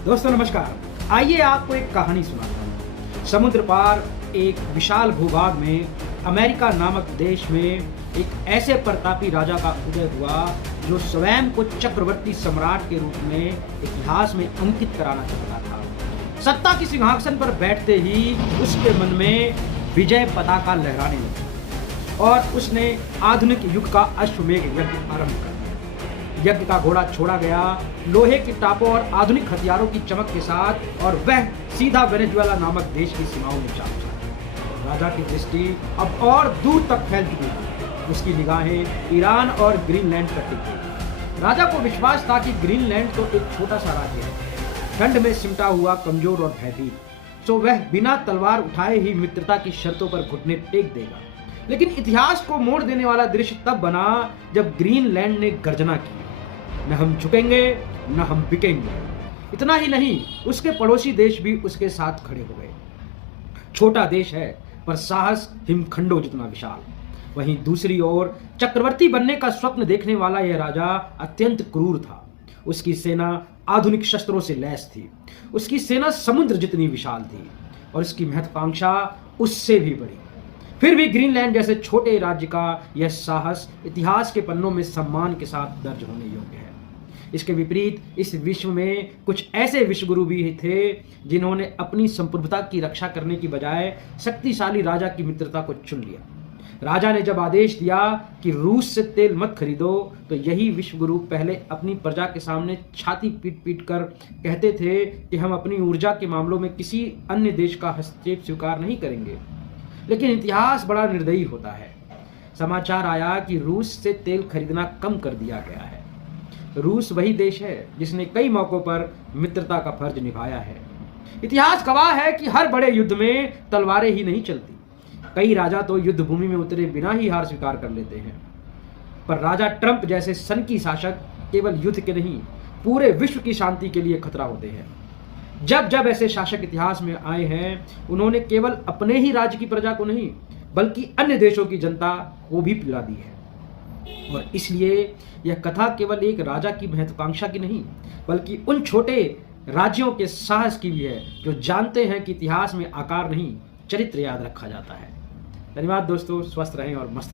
दोस्तों नमस्कार। आइए आपको एक कहानी सुनाता हूँ। समुद्र पार एक विशाल भूभाग में अमेरिका नामक देश में एक ऐसे प्रतापी राजा का उदय हुआ जो स्वयं को चक्रवर्ती सम्राट के रूप में इतिहास में अंकित कराना चाहता था। सत्ता की सिंहासन पर बैठते ही उसके मन में विजय पताका लहराने लगी और उसने आधुनिक युग का अश्वमेध यज्ञ आरंभ कर दिया। यज्ञ का घोड़ा छोड़ा गया, लोहे की टापों और आधुनिक हथियारों की चमक के साथ, और वह सीधा वेनेजुएला नामक देश की सीमाओं में जा पहुंचा। राजा की दृष्टि अब और दूर तक फैल चुकी थी। उसकी निगाहें ईरान और ग्रीनलैंड पर टिकी थी। राजा को विश्वास था कि ग्रीनलैंड तो एक छोटा सा राज्य है, ठंड में सिमटा हुआ, कमजोर और भयभीत, तो वह बिना तलवार उठाए ही मित्रता की शर्तों पर घुटने टेक देगा। लेकिन इतिहास को मोड़ देने वाला दृश्य तब बना जब ग्रीनलैंड ने गर्जना की, न हम झुकेंगे न हम बिकेंगे। इतना ही नहीं, उसके पड़ोसी देश भी उसके साथ खड़े हो गए। छोटा देश है पर साहस हिमखंडों जितना विशाल। वहीं दूसरी ओर चक्रवर्ती बनने का स्वप्न देखने वाला यह राजा अत्यंत क्रूर था। उसकी सेना आधुनिक शस्त्रों से लैस थी। उसकी सेना समुद्र जितनी विशाल थी और उसकी महत्वाकांक्षा उससे भी बड़ी। फिर भी ग्रीनलैंड जैसे छोटे राज्य का यह साहस इतिहास के पन्नों में सम्मान के साथ दर्ज होने योग्य है। इसके विपरीत इस विश्व में कुछ ऐसे विश्वगुरु भी थे जिन्होंने अपनी संप्रभुता की रक्षा करने की बजाय शक्तिशाली राजा की मित्रता को चुन लिया। राजा ने जब आदेश दिया कि रूस से तेल मत खरीदो, तो यही विश्वगुरु पहले अपनी प्रजा के सामने छाती पीट पीट कर कहते थे कि हम अपनी ऊर्जा के मामलों में किसी अन्य देश का हस्तक्षेप स्वीकार नहीं करेंगे। लेकिन इतिहास बड़ा निर्दयी होता है। समाचार आया कि रूस से तेल खरीदना कम कर दिया गया है। रूस वही देश है जिसने कई मौकों पर मित्रता का फर्ज निभाया है। इतिहास गवाह है कि हर बड़े युद्ध में तलवारें ही नहीं चलती। कई राजा तो युद्ध भूमि में उतरे बिना ही हार स्वीकार कर लेते हैं। पर राजा ट्रंप जैसे सनकी शासक केवल युद्ध के नहीं, पूरे विश्व की शांति के लिए खतरा होते हैं। जब जब ऐसे शासक इतिहास में आए हैं, उन्होंने केवल अपने ही राज्य की प्रजा को नहीं, बल्कि अन्य देशों की जनता को भी पीड़ा दी है। और इसलिए यह कथा केवल एक राजा की महत्वाकांक्षा की नहीं, बल्कि उन छोटे राज्यों के साहस की भी है जो जानते हैं कि इतिहास में आकार नहीं, चरित्र याद रखा जाता है। धन्यवाद दोस्तों, स्वस्थ रहें और मस्त